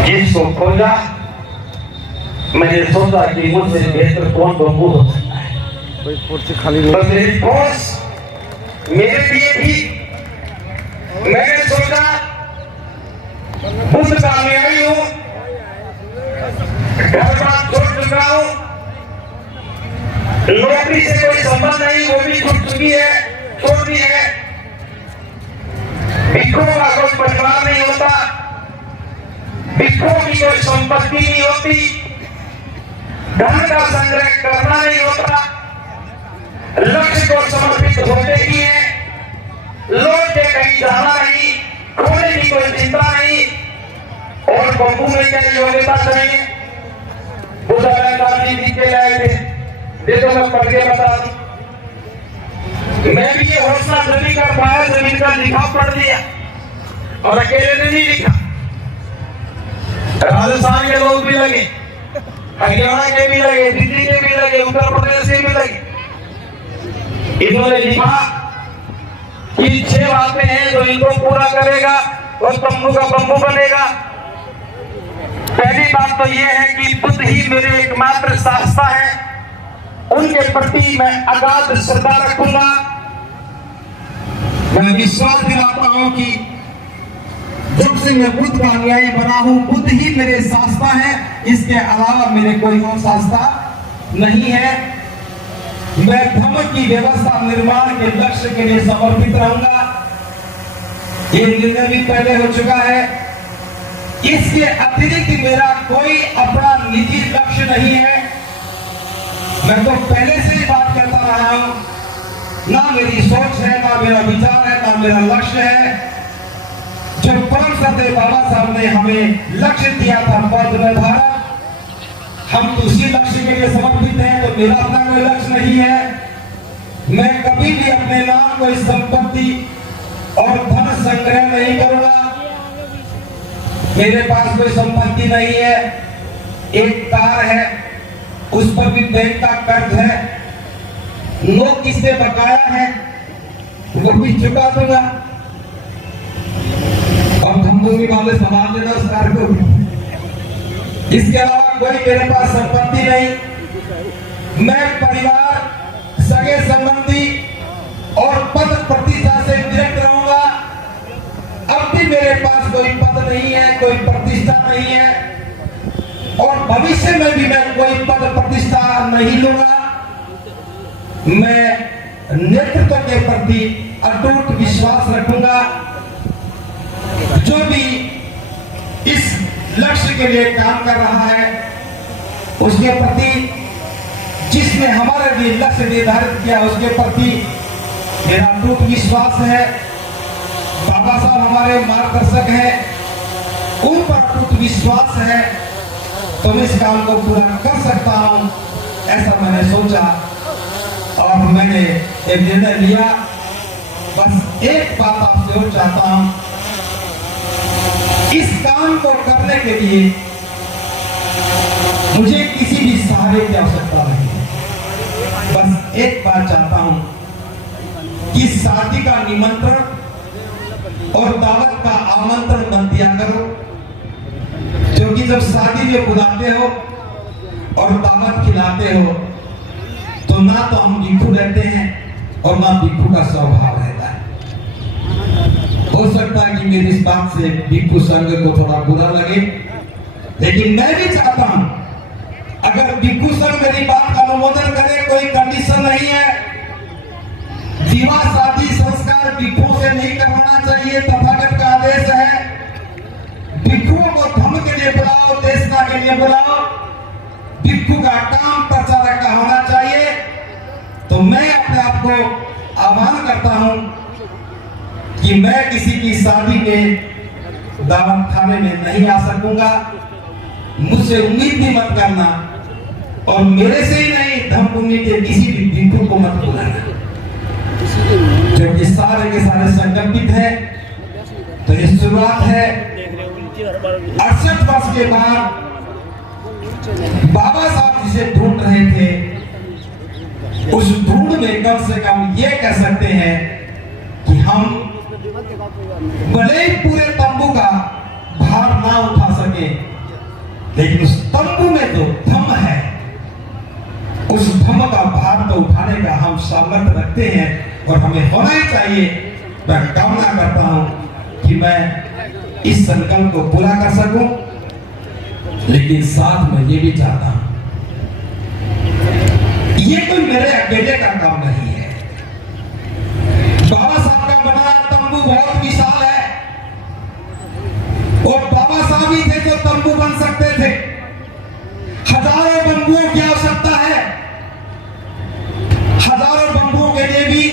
जिसको खोजा मैंने सोचा कि मुझसे बेहतर कौन बंबू हो सकता है। कोई कुर्सी खाली नहीं। बस मेरी पहुंच मेरे लिए भी मैंने सोचा बुद्ध का अनुयायी हूं, घर बार छोड़ चुका हूं, नौकरी से कोई संबंध नहीं, वो भी छूट चुकी है, छोड़ दी है। भिक्षुओं का कोई परिवार नहीं होता, भिक्षुओं की कोई संपत्ति नहीं होती, धन का संग्रह करना नहीं होता, लक्ष्य को समर्पित होते ही है, लौट के कहीं जाना नहीं, खोने की कोई चिंता नहीं। और बंबू में क्या योग्यता चाहिए? गांधी जी के लाए थे, देखो मैं पढ़ के बता दूं। मैं भी ये हौसला नहीं कर पाया, जमीन का लिखा पढ़ लिया और अकेले ने नहीं लिखा, राजस्थान के लोग भी लगे, हरियाणा के भी लगे, दिल्ली के भी लगे, उत्तर प्रदेश के भी लगे। इन्होंने लिखा कि 6 बातें हैं जो इनको पूरा करेगा और तंबू का बंबू बनेगा। पहली बात तो यह है कि बुद्ध ही मेरे एकमात्र शास्त्र है, उनके प्रति मैं अगाध श्रद्धा रखूंगा। मैं विश्वास दिलाता हूं कि जब से मैं बुद्ध का अनुयायी बना हूं, बुद्ध ही मेरे शास्त्र है, इसके अलावा मेरे कोई और शास्त्र नहीं है। मैं धर्म की व्यवस्था निर्माण के लक्ष्य के लिए समर्पित रहूंगा। ये निर्णय भी पहले हो चुका है। इसके अतिरिक्त मेरा कोई अपना निजी लक्ष्य नहीं है। मैं तो पहले से ही बात करता रहा हूं, ना मेरी सोच है, ना मेरा विचार है, ना मेरा लक्ष्य है। जो परम सत्य बाबा साहब ने हमें लक्ष्य दिया था, पद में भारत, हम तो उसी लक्ष्य के लिए समर्पित हैं। तो मेरा अपना कोई लक्ष्य नहीं है। मैं कभी भी अपने नाम कोई संपत्ति और धन संग्रह नहीं करूंगा। मेरे पास कोई संपत्ति नहीं है, एक कार है, उस पर भी बैंक का कर्ज है, लोग किससे बकाया है वो भी चुका दूंगा, और धमधूमी वाले संभाल लेना उस कार को। इसके अलावा कोई मेरे पास संपत्ति नहीं। मैं परिवार, सगे संबंधी और पद प्रतिष्ठा से विरक्त रहूंगा। अब भी मेरे पास कोई पद नहीं है, कोई प्रतिष्ठा नहीं है, और भविष्य में भी मैं कोई पद प्रतिष्ठा नहीं लूंगा। मैं नेतृत्व के प्रति अटूट विश्वास रखूंगा। जो भी इस लक्ष्य के लिए काम कर रहा है, उसके प्रति, जिसने हमारे लिए लक्ष्य निर्धारित किया, उसके प्रति मेरा अटूट विश्वास है। बाबा साहब हमारे मार्गदर्शक हैं, उन पर अटूट विश्वास है, तो मैं इस काम को पूरा कर सकता हूं, ऐसा मैंने सोचा और मैंने एक निर्णय लिया। बस एक बात आपसे और चाहता हूं, इस काम को करने के लिए मुझे किसी भी सहारे की आवश्यकता नहीं है। बस एक बात चाहता हूं कि शादी का निमंत्रण और दावत का आमंत्रण मत दिया करो, क्योंकि जब शादी में बुलाते हो और दावत खिलाते हो तो ना तो हम भिक्षु रहते हैं और ना भिक्षु का स्वभाव रहता है। हो सकता है कि मेरी इस बात से भिक्षु संघ को थोड़ा बुरा लगे, लेकिन मैं भी चाहता हूं अगर भिक्षु संघ मेरी बात का अनुमोदन करे, कोई कंडीशन नहीं है। विवाह शादी संस्कार भिक्षुओं से नहीं करवाना चाहिए, तथागत का आदेश है। भिक्षुओं को धर्म के लिए बुलाओ, देशना के लिए बुलाओ, भिक्षु का काम प्रचारक का होना चाहिए। तो मैं अपने आप को आह्वान करता हूं कि मैं किसी की शादी में दावत खाने में नहीं आ सकूंगा। मुझसे उम्मीद भी मत करना, और मेरे से ही नहीं, धर्मभूमि के किसी भी भिक्षु को मत बुलाना, क्योंकि सारे के सारे संकल्पित है। तो ये शुरुआत है। 68 वर्ष के बाद बाबा साहब जिसे ढूंढ रहे थे, उस ढूंढ में कम से कम ये कह सकते हैं कि हम भले ही पूरे तंबू का भार ना उठा सके, लेकिन उस तंबू में जो धम्म है, उस धम्म का भार तो उठाने का हम सामर्थ्य रखते हैं और हमें होना ही चाहिए। मैं कामना करता हूं कि मैं इस संकल्प को पूरा कर सकूं, लेकिन साथ में ये भी चाहता हूं, ये कोई मेरे अकेले का काम नहीं है। बाबा साहब का बनाया तंबू बहुत विशाल है, और बाबा साहब ही थे जो तंबू बन सकते थे। हजारों बंबुओं की आवश्यकता है, हजारों बंबुओं के लिए भी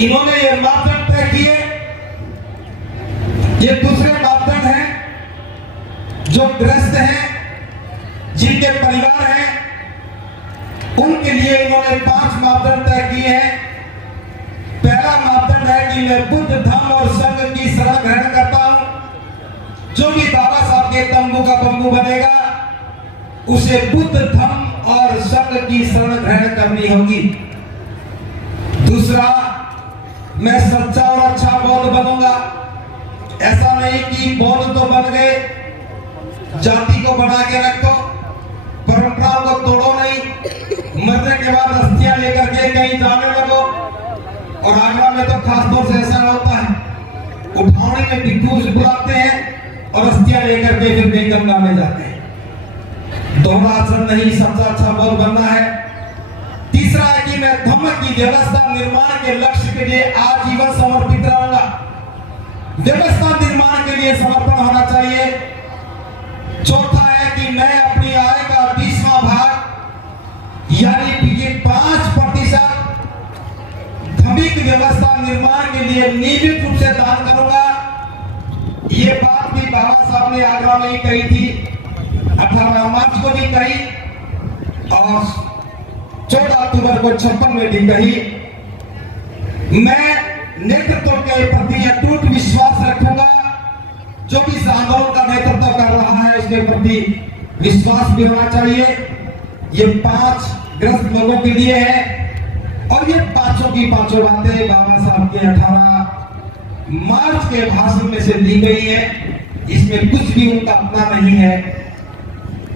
इन्होंने ये मापदंड तय किए। ये दूसरे मापदंड हैं जो ग्रस्त हैं, जिनके परिवार हैं, उनके लिए इन्होंने 5 मापदंड तय किए हैं। पहला मापदंड है कि मैं बुद्ध धम्म और संघ की शरण ग्रहण करता हूं। जो भी बाबा साहब के तंबू का बंबू बनेगा, उसे बुद्ध धम्म और संघ की शरण ग्रहण करनी होगी। दूसरा, मैं सच्चा और अच्छा बौद्ध बनूंगा। ऐसा नहीं कि बौद्ध तो बन गए, जाति को बना के रखो, परंपराओं को तोड़ो नहीं, मरने के बाद अस्थियां लेकर के कहीं जाने लगो। और आगरा में तो खासतौर से ऐसा होता है, उठाने में भिक्षु बुलाते हैं और अस्थियां लेकर के फिर कहीं गंगा में जाते हैं। दोहरा आचरण नहीं, सच्चा अच्छा बौद्ध बनना है। तीसरा है कि मैं धम्म की व्यवस्था निर्माण के लक्ष्य के लिए आजीवन समर्पित रहूंगा। व्यवस्था निर्माण के लिए समर्पण होना चाहिए। चौथा है कि मैं अपनी आय का 20वां भाग यानी कि 5% धमिक व्यवस्था निर्माण के लिए नियमित रूप से दान करूंगा। ये बात भी बाबा साहब ने आगरा में ही कही थी, 18 मार्च को भी कही और 14 अक्टूबर को 56 में भी कही। मैं नेतृत्व के प्रति अटूट विश्वास रखूंगा। जो भी इस आंदोलन का नेतृत्व कर रहा है, उसके प्रति विश्वास भी होना चाहिए। ये 5 ग्रस्त लोगों के लिए है, और ये पांचों की पांचों बातें बाबा साहब के 18 मार्च के भाषण में से ली गई है। इसमें कुछ भी उनका अपना नहीं है।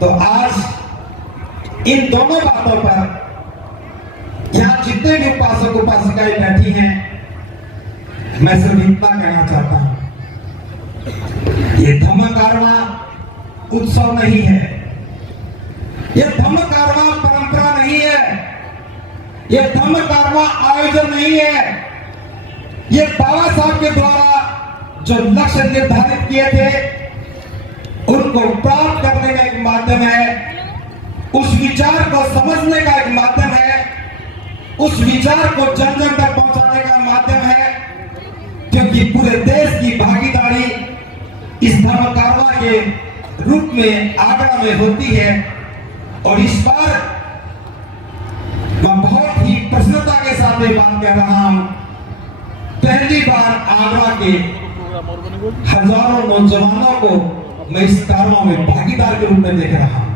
तो आज इन दोनों बातों पर यहां जितने भी उपासक उपासिकाएं बैठी हैं, मैं सिर्फ इतना कहना चाहता हूं, ये धम्म कारवां उत्सव नहीं है, ये धम्म कारवां परंपरा नहीं है, ये धम्म कारवां आयोजन नहीं है। ये बाबा साहब के द्वारा जो लक्ष्य निर्धारित किए थे, उनको प्राप्त करने का एक माध्यम है, उस विचार को समझने का एक माध्यम है, उस विचार को जन जन तक पहुंचाने का माध्यम है। क्योंकि पूरे देश की भागीदारी इस धर्म कारवां के रूप में आगरा में होती है। और इस बार मैं बहुत ही प्रसन्नता के साथ ये बात कह रहा हूं, पहली बार आगरा के हजारों नौजवानों को मैं इस कारवां में भागीदार के रूप में देख रहा हूं।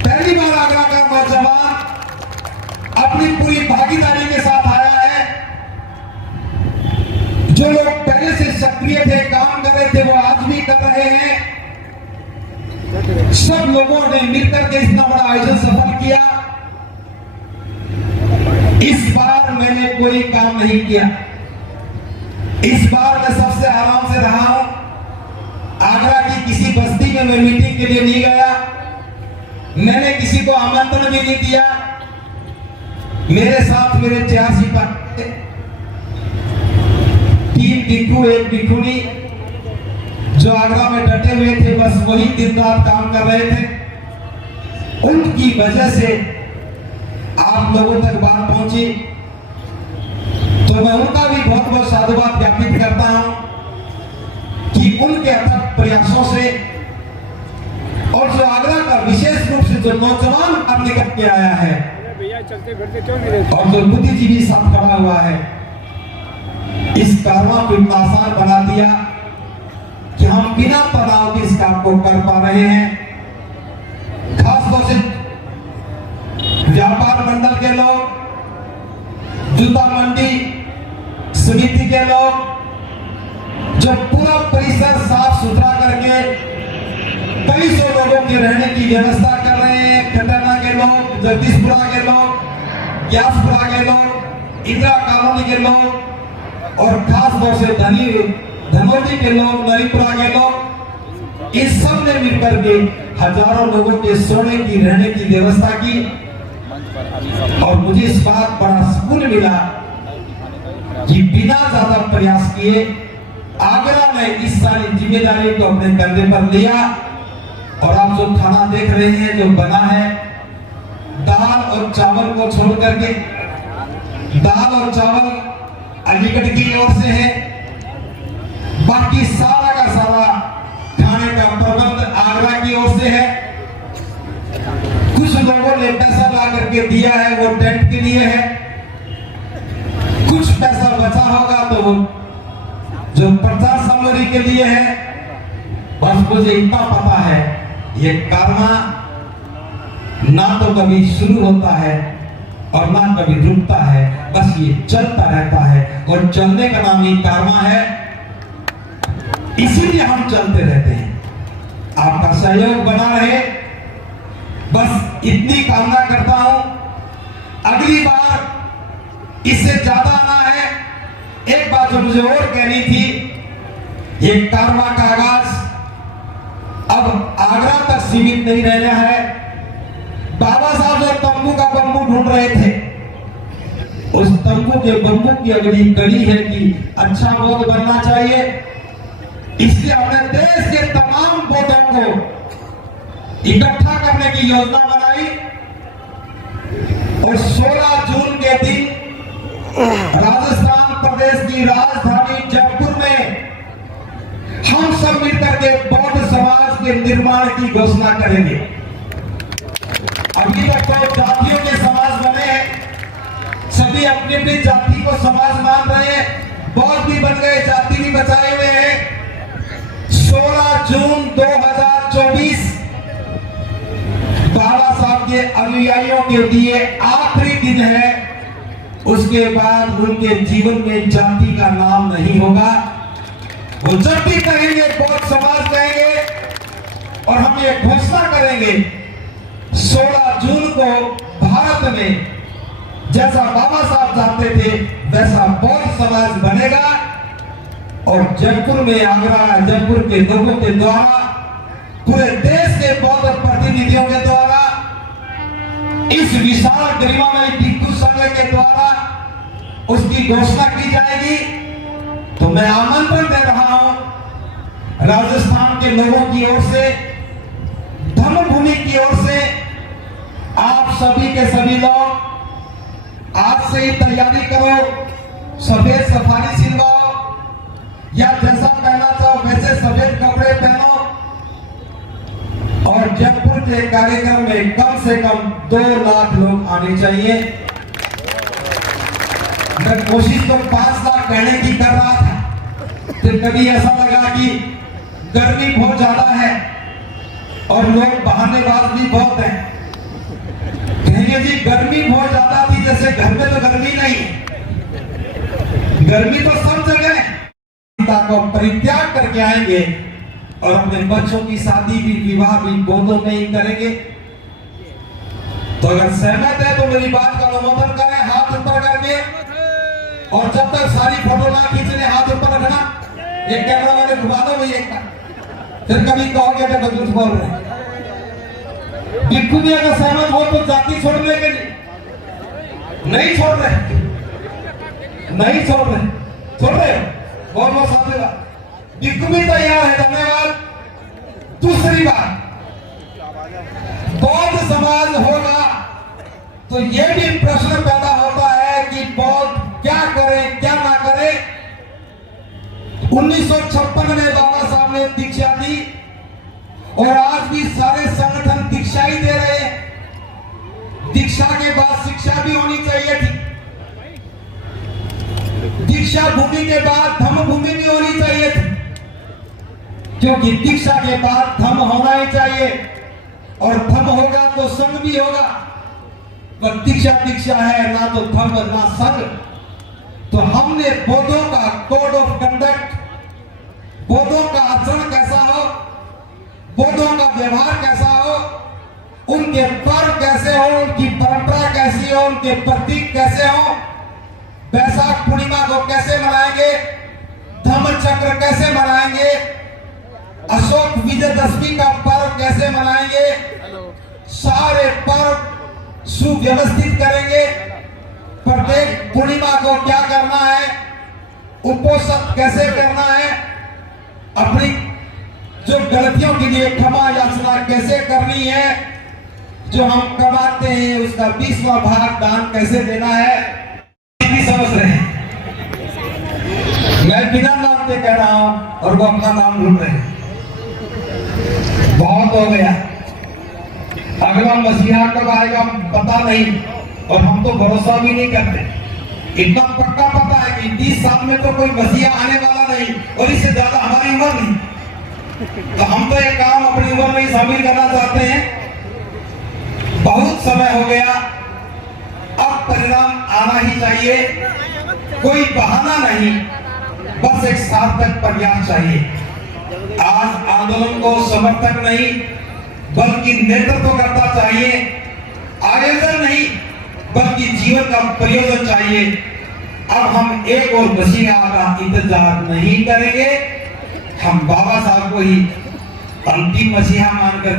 पहली बार आगरा का नौजवान अपनी पूरी भागीदारी के साथ आया है। जो लोग पहले से सक्रिय थे, काम कर रहे थे, वो आज भी कर रहे हैं। सब लोगों ने मिलकर के इतना बड़ा आयोजन सफल किया। इस बार मैंने कोई काम नहीं किया। इस बार मैं सबसे आराम से रहा हूं। आगरा की किसी बस्ती में मैं मीटिंग के लिए नहीं गया। मैंने किसी को आमंत्रण भी नहीं दिया। मेरे साथ मेरे 86 3 भिक्षु, 1 भिक्षुणी जो आगरा में डटे हुए थे, बस वही दिन रात काम कर रहे थे। उनकी वजह से आप लोगों तक बात पहुंची, तो मैं उनका भी बहुत बहुत साधुवाद ज्ञापित करता हूं कि उनके अथक प्रयासों से और जो आगरा का विशेष रूप से जो नौजवान अब निकल के आया है और जो बुद्धिजीवी साथ खड़ा हुआ है, इस कारवां को इतना आसान बना दिया कि हम बिना तनाव के इस काम को कर पा रहे हैं। खासतौर से व्यापार मंडल के लोग, जूता मंडी समिति के लोग, जो पूरा परिसर साफ सुथरा करके के रहने की व्यवस्था कर रहे हैं। कटना के लोग, जगदीशपुरा के लोग, ग्यासपुरा के लोग, इंदिरा कॉलोनी के लोग और खास तौर से धनौजी के लोग, नरीपुरा के लोग, इस सब ने मिलकर के हजारों लोगों के सोने की, रहने की व्यवस्था की। और मुझे इस बात बड़ा सुकून मिला कि बिना ज्यादा प्रयास किए आगरा ने इस सारी जिम्मेदारी को अपने कंधे पर लिया। और आप जो खाना देख रहे हैं जो बना है, दाल और चावल को छोड़ करके, दाल और चावल अलीगढ़ की ओर से है, बाकी सारा का सारा खाने का प्रबंध आगरा की ओर से है। कुछ लोगों ने पैसा ला करके दिया है, वो टेंट के लिए है। कुछ पैसा बचा होगा तो वो जो प्रचार सामग्री के लिए है। बस मुझे इतना पता है, ये कारवा ना तो कभी शुरू होता है और ना कभी रुकता है, बस ये चलता रहता है। और चलने का नाम ही कारवा है, इसीलिए हम चलते रहते हैं। आपका सहयोग बना रहे, बस इतनी कामना करता हूं। अगली बार इससे ज्यादा आना है। एक बात जो मुझे और कहनी थी, ये कारवा का आगाज अब आगरा तक सीमित नहीं रहना है। बाबा साहब जो तंबू का बम्बू ढूंढ रहे थे, उस तंबू के बम्बू की अगली कड़ी है कि अच्छा बोध बनना चाहिए। इसलिए हमने देश के तमाम बोधों को इकट्ठा करने की योजना बनाई और 16 जून के दिन राजस्थान प्रदेश की राजधानी जयपुर में हम सब मिलकर के बौद्ध समाज के निर्माण की घोषणा करेंगे। अभी तक तो जातियों के समाज बने हैं, सभी अपनी अपनी जाति को समाज मान रहे हैं, बौद्ध भी बन गए, जाति भी बचाए हुए हैं। 16 जून 2024 बाबा साहब के अनुयायियों के लिए आखिरी दिन है। उसके बाद उनके जीवन में जाति का नाम नहीं होगा। वो जब भी कहेंगे बौद्ध समाज कहेंगे और हम ये घोषणा करेंगे 16 जून को भारत में जैसा बाबा साहब चाहते थे वैसा बौद्ध समाज बनेगा। और जयपुर में, आगरा जयपुर के लोगों के द्वारा, पूरे देश के बौद्ध प्रतिनिधियों के द्वारा, इस विशाल गरिमामय भिक्षु संघ के द्वारा उसकी घोषणा की जाएगी। तो मैं आमंत्रण दे रहा हूं राजस्थान के लोगों की ओर से, धर्मभूमि की ओर से, आप सभी के सभी लोग आज से ही तैयारी करो, सफेद सफारी सिलवाओ या जैसा पहना चाहो वैसे सफेद कपड़े पहनो। और जयपुर के कार्यक्रम में कम से कम 2 लाख लोग आने चाहिए। मैं कोशिश तो 5 लाख कहने की कर रहा था, फिर कभी ऐसा लगा कि गर्मी बहुत ज्यादा है और लोग बहानेबाज भी बहुत हैं। कहेंगे जी गर्मी बहुत ज्यादा थी, जैसे घर में तो गर्मी नहीं, गर्मी तो सब जगह है। को परित्याग करके आएंगे और अपने बच्चों की शादी भी, विवाह भी गोदों में ही करेंगे। तो अगर सहमत है तो मेरी बात का अनुमोदन करें हाथ ऊपर करके। और जब तक सारी फोटो ना खींचने हाथ ऊपर रखना। एक कैमरा वाले घुमा दो भाई एक बार, फिर कभी कहोगे कि झूठ बोल रहे हैं। भिक्षु भी अगर सहमत हो तो जाति छोड़ लेंगे, नहीं छोड़ रहे, नहीं छोड़ रहे, छोड़ रहे बहुत बहुत साथ भिक्षु भी तैयार है। धन्यवाद। दूसरी बात, बौद्ध समाज होगा तो यह भी प्रश्न पैदा होता है कि बौद्ध क्या करें क्या ना करें। 1956 में बाबा साहब ने दीक्षा दी और आज भी सारे संगठन दीक्षा ही दे रहे हैं। दीक्षा के बाद शिक्षा भी होनी चाहिए थी, दीक्षा भूमि के बाद धम्म भूमि भी होनी चाहिए थी, क्योंकि दीक्षा के बाद धम्म होना ही चाहिए और धम्म होगा तो संघ भी होगा। पर दीक्षा दीक्षा है, ना तो धम्म ना संघ। तो हमने बौद्धों का कोड ऑफ कंडक्ट, बौद्धों का आचरण कैसा हो, बौद्धों का व्यवहार कैसा हो, उनके पर्व कैसे हो, उनकी परंपरा कैसी हो, उनके प्रतीक कैसे हो, बैसाख पूर्णिमा को कैसे मनाएंगे, धम्म चक्र कैसे मनाएंगे, अशोक विजयदशमी का पर्व कैसे मनाएंगे, सारे पर्व सुव्यवस्थित करेंगे। प्रत्येक पूर्णिमा को क्या करना है, उपोषण कैसे करना है, अपनी जो गलतियों के लिए क्षमा याचना कैसे करनी है, जो हम कमाते हैं उसका 20वां भाग दान कैसे देना है, भी समझ रहे हैं। मैं बिना नाम के कह रहा हूं और वो अपना नाम ढूंढ रहे हैं। बहुत हो गया, अगला मसीहा कब आएगा पता नहीं, और हम तो भरोसा भी नहीं करते। इतना पक्का पता है कि 20 साल में तो कोई मसीहा आने वाला नहीं, और इससे ज्यादा हमारी उम्र नहीं। तो हम तो ये काम अपनी उम्र में ही शामिल करना चाहते हैं। बहुत समय हो गया, अब परिणाम आना ही चाहिए, कोई बहाना नहीं, बस एक सार्थक प्रयास चाहिए। आज आंदोलन को समर्थक नहीं बल्कि नेतृत्व करता चाहिए, आयोजन नहीं बल्कि जीवन का प्रयोजन चाहिए। अब हम एक और मसीहा का इंतजार नहीं करेंगे, हम बाबा साहब को ही अंतिम मसीहा मानकर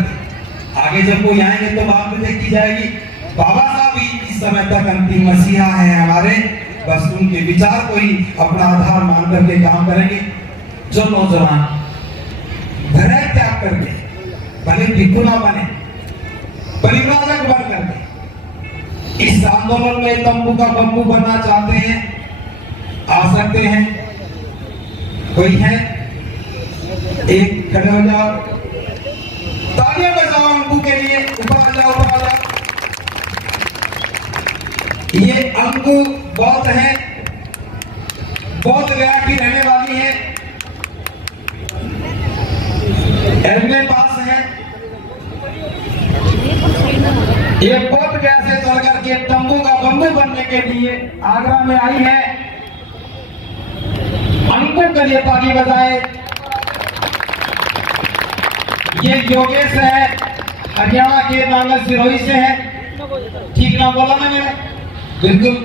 आगे जब कोई आएंगे तो बात में देखी जाएगी। बाबा साहब ही इस समय तक अंतिम मसीहा है हमारे, बस उनके विचार को ही अपना आधार मान करके काम करेंगे। जो नौजवान घर त्याग करके भले भिक्षु ना बने, परिव्राजक बन करके इस आंदोलन में तंबू का बम्बू बनना चाहते हैं, आ सकते हैं। कोई है? एक खड़े हो जाओ, तालियां बजाओ अंकु के लिए। ऊपर आ जाओ, ऊपर आ जाओ। ये अंकु बौद्ध है, बौद्ध गया की रहने वाली है, एमए पास है। ये बौद्ध गया से चल करके तंबू का बम्बू बनने के लिए आगरा में आई है। अंकु के लिए ताली बजाए। ये योगेश है, हरियाणा के नांगल सिरोही से है। ठीक ना बोला ना मैंने? बिल्कुल।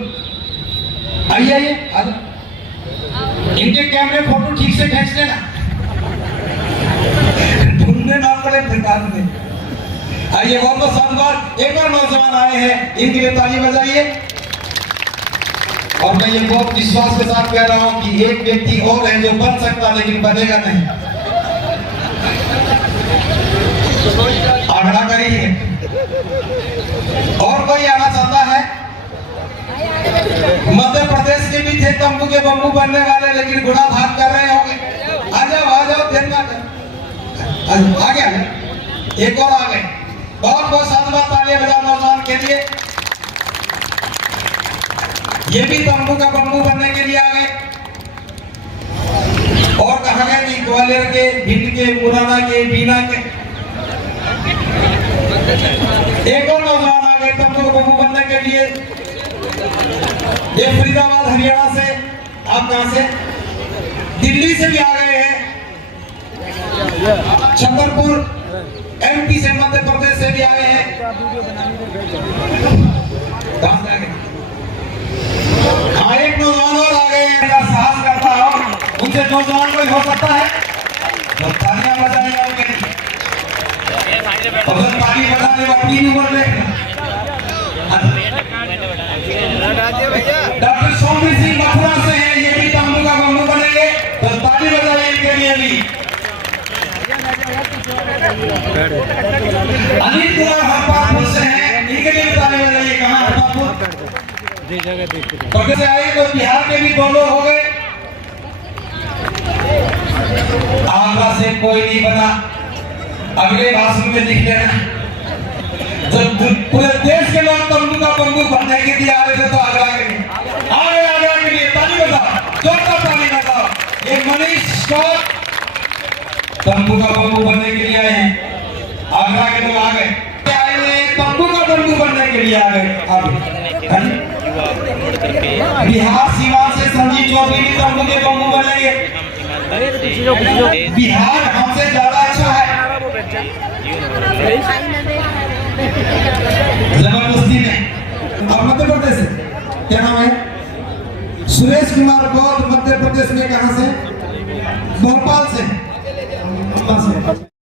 आइए इनके कैमरे फोटो ठीक से खींच लेना, ढूंढने ना पड़े फिर में। आइए बहुत बहुत साधुवाद। एक और नौजवान आए हैं, इनके लिए ताली बजाइए। और मैं ये बहुत विश्वास के साथ कह रहा हूं कि एक व्यक्ति और है जो बन सकता लेकिन बनेगा नहीं। आग्रह करिए। और कोई आना चाहता है? मध्य प्रदेश के भी थे तंबू के बम्बू बनने वाले, लेकिन गुना भाग कर रहे होंगे। आ जाओ देर ना कर। आ गया, एक और आ गए। बहुत बहुत साधुवाद, तालियां बजाओ नौजवान के लिए। ये भी तंबू का बम्बू बनने के लिए आ गए। और कहा गया कि ग्वालियर के, भिंड के, मुरैना के, बीना के एक और नौजवान आ गए तंबू का बम्बू बनने के लिए। ये फरीदाबाद हरियाणा से। आप कहां से? दिल्ली से भी आ गए हैं। छतरपुर एमपी से, मध्य प्रदेश से भी आए हैं। कहां से आ गए? हाँ, एक नौजवान और आ गए हैं। साहस करता हो उनसे नौजवान कोई हो सकता है? तो तालियां बजाएंगे उनके लिए। और ताली बजाने अपनी उम्र देख। डॉक्टर सोमी सिंह मथुरा से हैं, ये भी तंबू का बम्बू बनेंगे, तो ताली बजाइए इनके लिए भी। अनिल कुमार हरपापुर से हैं, इनके लिए भी ताली बजाइए। कहाँ हरपापुर? से आए तो बिहार के भी 2 लोग हो गए। आगरा से कोई नहीं बना, अगले भाषण में लिख लेना। जब पूरे देश के लोग तंबू का बम्बू बनने के लिए आ रहे थे तो आगरा के लिए आगरा के लिए ताली बजाओ, जोरदार ताली बजाओ। ये मनीष को तंबू का बम्बू बनने के लिए आए हैं। आगरा के लोग आ गए, तंबू का बम्बू बनने के लिए आ गए। बिहार सीमा से संजीव चौधरी भी तंबू के बम्बू बनेंगे। बिहार हमसे ज्यादा अच्छा है। जबरदस्ती नहीं। और मध्य प्रदेश से क्या नाम है? सुरेश कुमार गौड़, मध्य प्रदेश में कहां से? भोपाल से।